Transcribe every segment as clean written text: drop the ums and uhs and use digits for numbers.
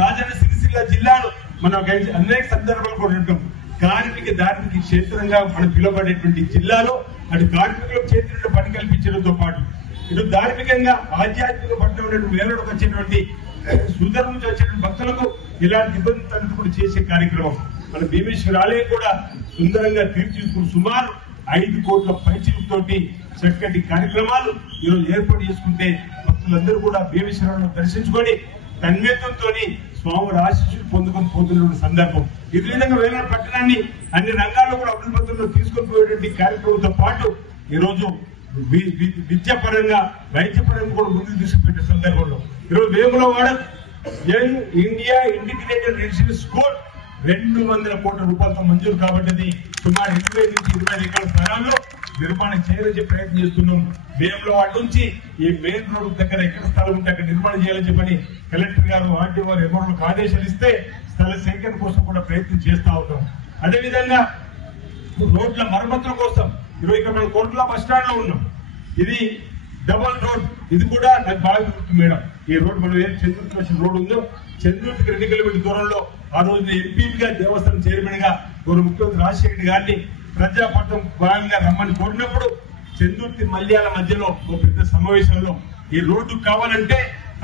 రాజన్న సిరిసిల్ల జిల్లాను మనం అనేక సందర్భాలు కూడా ఉంటాం. కార్మిక ధార్మిక క్షేత్రంగా మనం పిలువబడేటువంటి జిల్లాలో అటు కార్మికులకు చేతిలో పని కల్పించడంతో పాటు ఇటు ధార్మికంగా ఆధ్యాత్మిక పట్ల ఉన్నటువంటి వేలకు వచ్చేటువంటి సుందరం నుంచి వచ్చేటువంటి భక్తులకు ఇలాంటి ఇబ్బంది కూడా చేసే కార్యక్రమం మన భీమేశ్వర ఆలయం కూడా సుందరంగా తీర్చిదిద్దుకుని సుమారు 5 కోట్ల పైచిలతోటి చక్కటి కార్యక్రమాలు ఈరోజు ఏర్పాటు చేసుకుంటే భక్తులందరూ కూడా భీమేశ్వరాలను దర్శించుకొని తన్మేతంతో స్వామి ఆశీస్సులు పొందుకొని పోతున్న సందర్భం. ఈ విధంగా వేలాడ పట్టణాన్ని అన్ని రంగాల్లో కూడా అభివృద్ధి పథంలో తీసుకొని పోయేటువంటి కార్యక్రమంతో పాటు ఈరోజు విద్యాపరంగా వైద్యపరంగా కూడా ముందుకు తీసుకుపెట్టే సందర్భంలో ఈరోజు Vemulawada young India integrated residential school 200 కోట్ల రూపాయలతో మంజూరు కాబట్టి సుమారు 20 నుంచి 25 ఎకరాల స్థలాల్లో నిర్మాణం చేయాలని ప్రయత్నం చేస్తున్నాం. వేములవాడ నుంచి ఈ మెయిన్ రోడ్ దగ్గర ఎక్కడ స్థలం ఉంటే అక్కడ నిర్మాణం చేయాలని చెప్పని కలెక్టర్ గారు ఆర్టీ వారు ఎమ్మెల్యేలకు ఆదేశాలు ఇస్తే స్థల సేకరణ కోసం కూడా ప్రయత్నం చేస్తా ఉంటాం. అదేవిధంగా రోడ్ల మరమ్మతుల కోసం ఈరోజు ఇక్కడ మనం కోట్ల బస్ స్టాండ్ లో ఉన్నాం. ఇది డబల్ రోడ్, ఇది కూడా నాకు బాగా గుర్తు మేడం. ఈ రోడ్ మనం ఏం చంద్రుడికి వచ్చిన రోడ్ ఉందో చంద్రుడికి 2 కిలోమీటర్ల దూరంలో ఆ రోజున ఎంపీగా దేవస్థానం చైర్మన్ గా ముఖ్యమంత్రి రాజశేఖర్ గారిని ప్రజాపథం భాగంగా రమ్మని కోరినప్పుడు చంద్రుడి మల్యాల మధ్యలో ఒక పెద్ద సమావేశంలో ఈ రోడ్డు కావాలంటే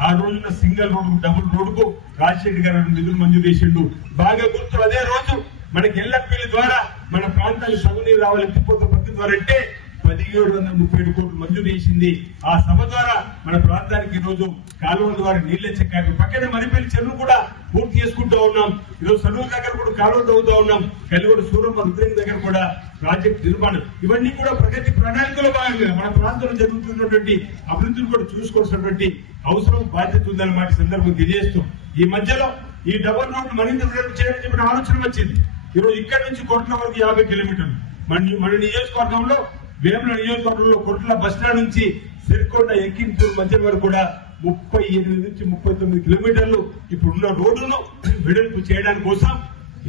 ఆ రోజున సింగిల్ రోడ్డు డబుల్ రోడ్డుకు రాజశేఖర్ గారు నిధులు మంజూరు చేసిండు. బాగా గుర్తు అదే రోజు మనకి ఎల్లపల్లి ద్వారా మన ప్రాంతానికి సగునీరు రావాలి ఎత్తిపోత పద్ధతి ద్వారా అంటే 1737 కోట్లు మంజూరు చేసింది. ఆ సభ ద్వారా మన ప్రాంతానికి ఈరోజు కాలువల ద్వారా నీళ్ళు వచ్చే కార్యక్రమం పక్కన మరిపల్లి చెరువు కూడా పూర్తి చేసుకుంటూ ఉన్నాం. ఈరోజు సరువుల దగ్గర కూడా కాలువలు తవ్వుతూ ఉన్నాం. కలిగొడ సూరమ్మ రుద్రేణి దగ్గర కూడా ప్రాజెక్ట్ నిర్మాణం ఇవన్నీ కూడా ప్రగతి ప్రణాళికలో భాగంగా మన ప్రాంతంలో జరుగుతున్నటువంటి అభివృద్ధిని కూడా చూసుకోవాల్సినటువంటి అవసరం బాధ్యత ఉందన్నమాట సందర్భం తెలియజేస్తూ ఈ మధ్యలో ఈ డబల్ రోడ్డు మరింత చేయాలని చెప్పిన ఆలోచన వచ్చింది. ఈరోజు ఇక్కడ నుంచి కొట్ల వరకు 50 కిలోమీటర్లు మన నియోజకవర్గంలో వేముల నియోజకవర్గంలో కొట్ల బస్టాండ్ నుంచి సిరికొండ ఎక్కింపూర్ మధ్య వరకు కూడా 38 నుంచి 39 కిలోమీటర్లు ఇప్పుడున్న రోడ్డును వెడల్పు చేయడానికి కోసం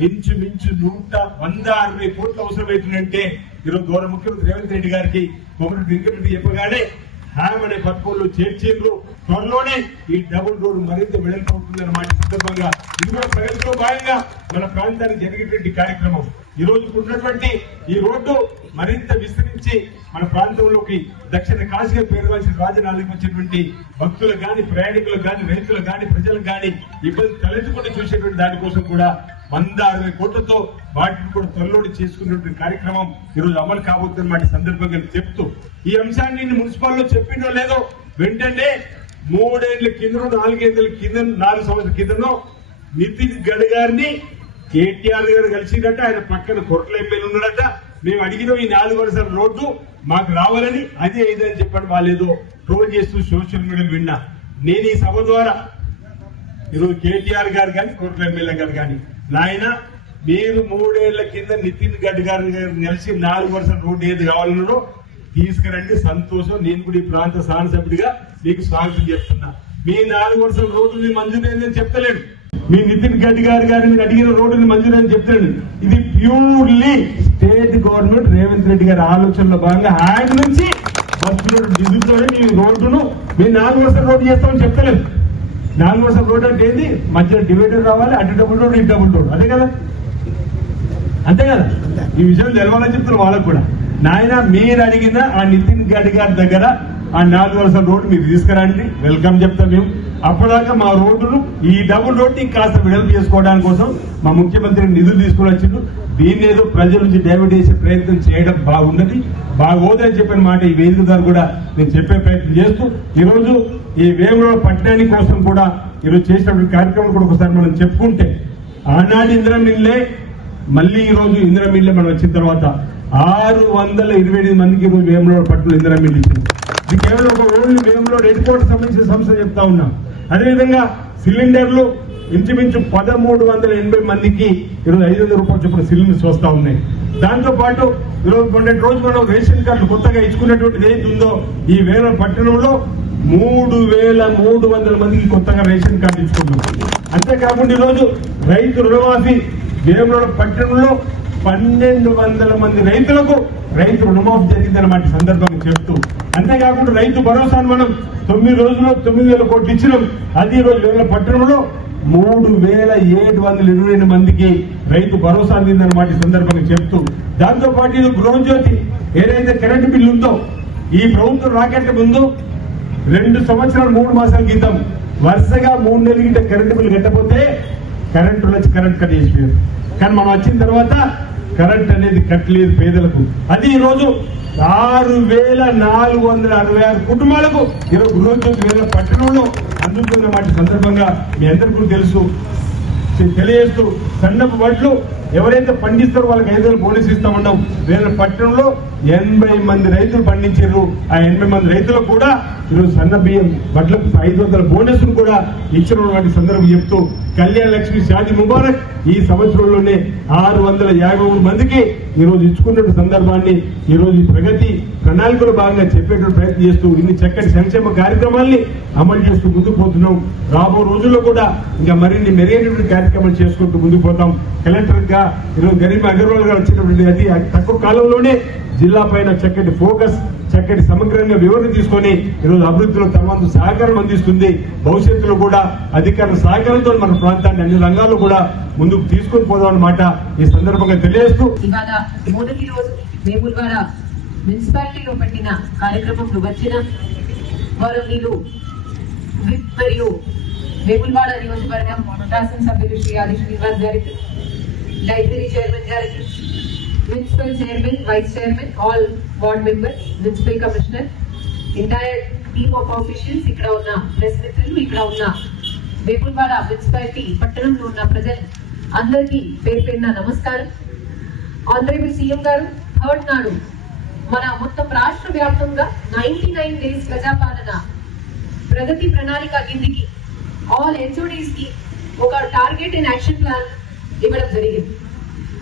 ఇంచుమించు 160 కోట్లు అవసరమవుతుందంటే ఈరోజు గౌరవ ముఖ్యమంత్రి రేవంత్ రెడ్డి గారికి కొమరెడ్డి వెంకటరెడ్డి చెప్పగానే హ్యామ్ అనే పథకంలో చేర్చేందుకు త్వరలోనే ఈ డబుల్ రోడ్డు మరింత వెడల్పు అవుతుందన్నమాట సందర్భంగా ఇది కూడా ప్రగతిలో భాగంగా మన ప్రాంతానికి జరిగేటువంటి కార్యక్రమం. ఈ రోజు ఉన్నటువంటి ఈ రోడ్డు మరింత విస్తరించి మన ప్రాంతంలోకి దక్షిణ కాశీగా పేరుగాల్సిన రాజనాలకు వచ్చినటువంటి భక్తులకు గాని ప్రయాణికులకు గాని రైతులకు గాని ప్రజలకు గాని ఇబ్బంది తలెత్తుకుంటూ చూసేటువంటి దానికోసం కూడా 160 కోట్లతో వాటిని కూడా త్వరలోనే చేసుకున్నటువంటి కార్యక్రమం ఈరోజు అమలు కాబోతున్నమాట సందర్భంగా చెప్తూ ఈ అంశాన్ని మున్సిపాల్లో చెప్పిందో లేదో వెంటనే 3 ఏళ్ల కింద 4 ఏళ్ల కింద 4 సంవత్సరాల కిందనో నితిన్ గడ్కరీని కేటీఆర్ గారు కలిసిందట. ఆయన పక్కన కొట్ల ఎమ్మెల్యే ఉన్నాడట. మేము అడిగిన ఈ 4 వరుసల రోడ్డు మాకు రావాలని అదే ఇదని చెప్పండి. వాళ్ళేదో ట్రోల్ చేస్తూ సోషల్ మీడియా విన్నా. నేను ఈ సభ ద్వారా ఈరోజు కేటీఆర్ గారు కానీ కొట్ల ఎమ్మెల్యే గారు కానీ నాయన మీరు 3 ఏళ్ల కింద నితిన్ గడ్కరీ గారు కలిసి 4 వరుసల రోడ్డు ఏది కావాలన్నారో తీసుకురండి, సంతోషం. నేను కూడా ఈ ప్రాంత శాసనసభ్యుడిగా మీకు స్వాగతం చెప్తున్నా. మీ 4 వరుసల రోడ్డుని మంజూరు అయిందని చెప్తలేను. మీ నితిన్ గడ్కరీ గారిని మీరు అడిగిన రోడ్డుని మంజూరు అని చెప్తాడు. ఇది purely state government Revanth Reddy గారి ఆలోచనలో భాగంగా ఆయన నుంచి బస్సులో నిధులతోనే మీ రోడ్డును మీ 4 వరుసల రోడ్డు చేస్తామని చెప్తలేదు. 4 వరుసల రోడ్డు అంటే ఏంది? మధ్యలో డివైడర్ రావాలి, అటు డబుల్ రోడ్ ఇటు డబుల్ రోడ్, అదే కదా అంతే కదా. ఈ విషయం తెలవాలని చెప్తున్నారు వాళ్ళకు కూడా. నాయన మీరు అడిగిన ఆ నితిన్ గడ్కరీ దగ్గర ఆ 4 వరుసల రోడ్డు మీరు తీసుకురండి, వెల్కమ్ చెప్తాం మేము. అప్పటిదాకా మా రోడ్డును ఈ డబుల్ రోడ్డు కాస్త విడుదల చేసుకోవడానికి కోసం మా ముఖ్యమంత్రి నిధులు తీసుకుని వచ్చిండు. దీన్ని ఏదో ప్రజల నుంచి డైవర్ట్ చేసే ప్రయత్నం చేయడం బాగుండదు, బాగోదని చెప్పిన మాట ఈ వేదిక ద్వారా కూడా నేను చెప్పే ప్రయత్నం చేస్తూ ఈరోజు ఈ వేములవాడ పట్టణానికి కోసం కూడా ఈరోజు చేసినటువంటి కార్యక్రమం కూడా ఒకసారి మనం చెప్పుకుంటే ఆనాడు ఇందిరా మిల్లే మళ్ళీ ఈ రోజు ఇందిరా మిల్లే మనం వచ్చిన తర్వాత 628 మందికి ఈరోజు వేములవాడ పట్టణంలో ఇందిరా మిల్లు ఇచ్చింది. ఇది కేవలం ఒక ఓన్లీ వేములవాడ హెడ్ క్వార్టర్ సంబంధించిన సంస్థ చెప్తా ఉన్నాం. అదేవిధంగా సిలిండర్లు ఇంచుమించు 1380 మందికి ఈరోజు 500 రూపాయలు చొప్పున సిలిండర్స్ వస్తా ఉన్నాయి. దాంతో పాటు ఈరోజు మొన్నటి రోజు మనం రేషన్ కార్డులు కొత్తగా ఇచ్చుకున్నటువంటిది ఏది ఉందో ఈ వేములవాడ పట్టణంలో 3300 మందికి కొత్తగా రేషన్ కార్డు ఇచ్చుకున్నాం. అంతేకాకుండా ఈరోజు రైతు రుణమాఫీ వేములవాడ పట్టణంలో 1200 మంది రైతులకు రైతు రుణమాఫీ జరిగిందన్నమాట సందర్భంగా చెప్తూ, అంతేకాకుండా రైతు భరోసాను మనం 9 రోజుల్లో 9,000 కోట్లు ఇచ్చినాం. అది రోజు వేల పట్టణంలో 3,722 మందికి రైతు భరోసా అందిందన్నమాట సందర్భంగా చెప్తూ, దాంతో పాటు ఇది గృహజ్యోతి ఏదైతే కరెంటు బిల్లు ఉందో ఈ ప్రభుత్వం రాకెట్ ముందు 2 సంవత్సరాలు 3 మాసాల క్రితం వరుసగా 3 నెలల గిట్ట కరెంటు బిల్లు కట్టకపోతే కరెంటు వచ్చి కరెంట్ కట్ చేసిపోయారు. కానీ మనం వచ్చిన తర్వాత కరెంట్ అనేది కట్టలేదు పేదలకు. అది ఈ రోజు 6,466 కుటుంబాలకు ఈరోజు గృహజ్యోతి వేల పట్టణంలో అందుతున్న వాటి సందర్భంగా మీ అందరికీ తెలుసు తెలియజేస్తూ, సన్నపు వడ్లు ఎవరైతే పండిస్తారో వాళ్ళకి 5,000 బోనస్ ఇస్తామన్నాం. వేల పట్టణంలో 80 మంది రైతులు పండించారు. ఆ 80 మంది రైతులకు కూడా ఈరోజు సన్న బియ్యం వడ్లకు 500 బోనస్ కూడా ఇచ్చినటువంటి సందర్భం చెప్తూ, కళ్యాణ లక్ష్మి షాది ముబారక్ ఈ సంవత్సరంలోనే 653 మందికి ఈరోజు ఇచ్చుకున్న సందర్భాన్ని ఈరోజు ప్రగతి ప్రణాళికలో భాగంగా చెప్పేటువంటి ప్రయత్నం చేస్తూ ఇన్ని చక్కటి సంక్షేమ కార్యక్రమాల్ని అమలు చేస్తూ ముందుకు పోతున్నాం. రాబో రోజుల్లో కూడా ఇంకా మరిన్ని మెరుగైనటువంటి కార్యక్రమాలు చేసుకుంటూ ముందుకు పోతాం. కలెక్టర్ గా ఈరోజు గరీబ్ అగర్వాల్ గారు వచ్చినటువంటి అతి తక్కువ కాలంలోనే జిల్లా పైన చక్కటి ఫోకస్ చక్కటి సమగ్రంగా వివరణ తీసుకొని ఈరోజు అభివృద్ధిలో తమ వంతు సహకారం అందిస్తుంది. భవిష్యత్తులో కూడా అధికారుల సహకారంతో మన ప్రాంతాన్ని అన్ని రంగాల్లో కూడా ముందుకు తీసుకొని పోదాం అన్నమాట ఈ సందర్భంగా తెలియజేస్తూ, ఇవాళ మొదటి రోజు వేములవాడ మున్సిపాలిటీలో పెట్టిన కార్యక్రమంలో వచ్చిన గౌరవనీయులు విప్ మరియు వేములవాడ నియోజకవర్గం శాసనసభ్యులు శ్రీ ఆది శ్రీనివాస్ గారికి, లైబ్రరీ చైర్మన్ గారికి, municipal chairman, vice chairman, all ward members, municipal commissioner, entire team of officials, ఇక్కడ ఉన్న ప్రెస్ మిత్రులు, ఇక్కడ ఉన్న వేములవాడ మున్సిపాలిటీ పట్టణంలో ఉన్న ప్రజలు అందరికీ పేరు పేరున నమస్కారం. ఆనరబుల్ సీఎం గారు థర్డ్ నాడు మన మొత్తం రాష్ట్ర వ్యాప్తంగా 99 డేస్ ప్రజాపాలన ప్రగతి ప్రణాళిక కిందికి ఆల్ హెచ్ఓడీస్ కి ఒక టార్గెట్ అండ్ యాక్షన్ ప్లాన్ ఇవ్వడం జరిగింది.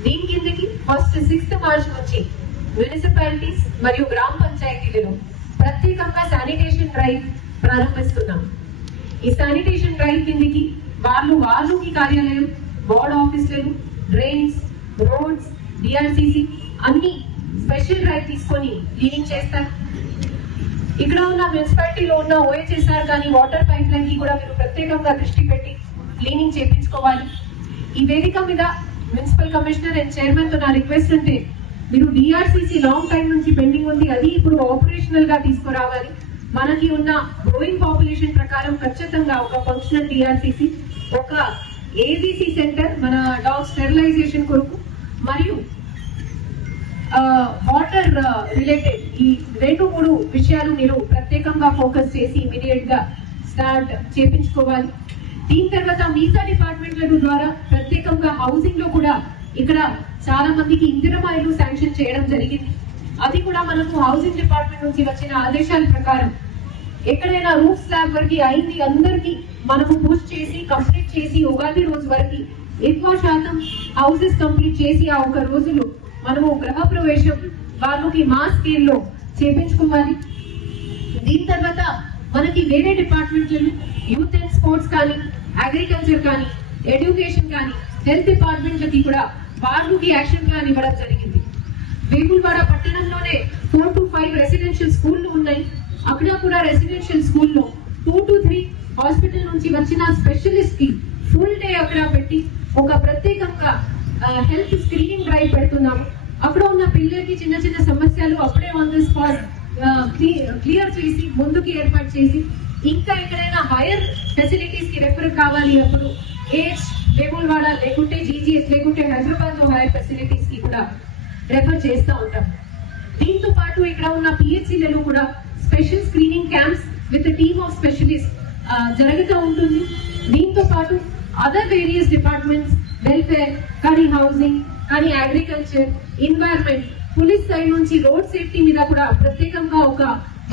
దీని కిందకి ఫస్ట్ 6th మార్చ్ నుంచి మున్సిపాలిటీస్ మరియు గ్రామ పంచాయతీలలో ప్రత్యేకంగా శానిటేషన్ డ్రైవ్ ప్రారంభిస్తున్నాం. ఈ శానిటేషన్ డ్రైవ్ కిందకి వాళ్ళకి కార్యాలయం, వార్డ్ ఆఫీసులు, డ్రైన్స్, రోడ్స్, డిఆర్సిసి అన్ని స్పెషల్ డ్రైవ్ తీసుకొని క్లీనింగ్ చేస్తారు. ఇక్కడ ఉన్న మున్సిపాలిటీలో ఉన్న ఓహెచ్ఎస్ఆర్ కానీ వాటర్ పైప్ లైన్ కి కూడా మీరు ప్రత్యేకంగా దృష్టి పెట్టి క్లీనింగ్ చేయించుకోవాలి. ఈ వేదిక మీద మున్సిపల్ కమిషనర్ అండ్ చైర్మన్ తో నా రిక్వెస్ట్ అంటే మీరు డిఆర్సిసి లాంగ్ టైం నుంచి పెండింగ్ ఉంది, అది ఇప్పుడు ఆపరేషనల్ గా తీసుకురావాలి. మనకి ఉన్న గ్రోయింగ్ పాపులేషన్ ప్రకారం ఖచ్చితంగా ఒక ఫంక్షనల్ డిఆర్సిసి, ఒక ఏబీసీ సెంటర్ మన డాగ్ స్టెరిలైజేషన్ కొరకు మరియు వాటర్ రిలేటెడ్ ఈ 2-3 విషయాలు మీరు ప్రత్యేకంగా ఫోకస్ చేసి ఇమీడియట్ గా స్టార్ట్ చేయించుకోవాలి. దీని తర్వాత మిగతా డిపార్ట్మెంట్ల ద్వారా ప్రత్యేకంగా హౌసింగ్ లో కూడా ఇక్కడ చాలా మందికి ఇందిరమ్మ ఇల్లు శాంక్షన్ చేయడం జరిగింది. అది కూడా మనకు హౌసింగ్ డిపార్ట్మెంట్ నుంచి వచ్చిన ఆదేశాల ప్రకారం ఎక్కడైనా రూఫ్ స్లాబ్ వరకు అయింది అందరికి మనము పూర్తి చేసి కంప్లీట్ చేసి ఉగాది రోజు వరకు ఎక్కువ శాతం హౌసెస్ కంప్లీట్ చేసి ఆ ఒక రోజులో మనము గృహ ప్రవేశం వాళ్ళకి మా స్కేల్లో చేపించుకోవాలి. దీని తర్వాత మనకి వేరే డిపార్ట్మెంట్లను యూత్ అండ్ స్పోర్ట్స్ కానీ, అగ్రికల్చర్ కానీ, ఎడ్యుకేషన్ కానీ, హెల్త్ డిపార్ట్మెంట్లకి కూడా వాళ్ళకి యాక్షన్ ప్లాన్ ఇవ్వడం జరిగింది. వేములవాడ పట్టణంలోనే 4 to 5 రెసిడెన్షియల్ స్కూళ్ళు ఉన్నాయి. అక్కడ కూడా రెసిడెన్షియల్ స్కూల్లో 2 to 3 హాస్పిటల్ నుంచి వచ్చిన స్పెషలిస్ట్ కి ఫుల్ డే అక్కడ పెట్టి ఒక ప్రత్యేకంగా హెల్త్ స్క్రీనింగ్ డ్రైవ్ పెడుతున్నాము. అక్కడ ఉన్న పిల్లలకి చిన్న చిన్న సమస్యలు అప్పుడే ఆన్ ది స్పాట్ క్లియర్ చేసి ముందుకి ఏర్పాటు చేసి, ఇంకా ఎక్కడైనా హైయర్ ఫెసిలిటీస్ కి రెఫర్ కావాలి అప్పుడు ఏజ్ వేములవాడ లేకుంటే జీజీఎస్ లేకుంటే హైదరాబాద్ లో హైయర్ ఫెసిలిటీస్ కి కూడా రెఫర్ చేస్తూ ఉంటాం. దీంతో పాటు ఇక్కడ ఉన్న పిహెచ్సిలలో కూడా special screening camps with team of specialist జరుగుతూ ఉంటుంది. దీంతో పాటు అదర్ వేరియస్ డిపార్ట్మెంట్స్, వెల్ఫేర్ కానీ, హౌసింగ్ కానీ, అగ్రికల్చర్, ఎన్వైరన్మెంట్, పోలీస్ సైడ్ నుంచి రోడ్ సేఫ్టీ మీద కూడా ప్రత్యేకంగా ఒక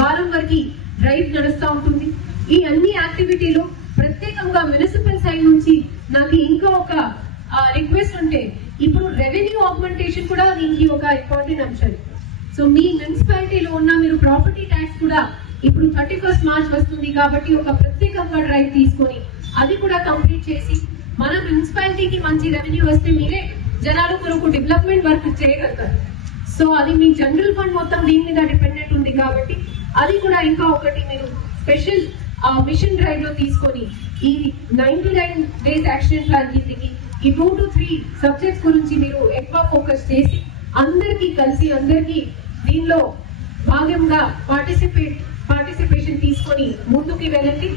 వారం వరకు డ్రైవ్ నడుస్తూ ఉంటుంది. ఈ అన్ని యాక్టివిటీలో ప్రత్యేకంగా మున్సిపల్ సైడ్ నుంచి నాకు ఇంకా ఒక రిక్వెస్ట్ ఉంటే, ఇప్పుడు రెవెన్యూ ఆగ్మెంటేషన్ కూడా దీనికి ఒక ఇంపార్టెంట్ అంశం. సో మీ మున్సిపాలిటీలో ఉన్న మీరు ప్రాపర్టీ ట్యాక్స్ కూడా ఇప్పుడు 31st మార్చ్ వస్తుంది కాబట్టి ఒక ప్రత్యేకంగా డ్రైవ్ తీసుకొని అది కూడా కంప్లీట్ చేసి మన మున్సిపాలిటీకి మంచి రెవెన్యూ వస్తే మీరే జనాలు కొరకు డెవలప్మెంట్ వర్క్ చేయగలుగుతారు. సో అది మీ జనరల్ ఫండ్ మొత్తం దీని మీద డిపెండెంట్ ఉంది కాబట్టి అది కూడా ఇంకా ఒకటి మీరు స్పెషల్ మిషన్ డ్రైవ్ లో తీసుకొని ఈ 99 డేస్ యాక్షన్ ప్లాన్ కిందకి ఈ 2 to 3 సబ్జెక్ట్స్ గురించి మీరు ఎక్కువ ఫోకస్ చేసి అందరికీ కలిసి అందరికీ దీనిలో భాగంగా పార్టిసిపేషన్ తీసుకొని ముందుకి వెళ్ళండి.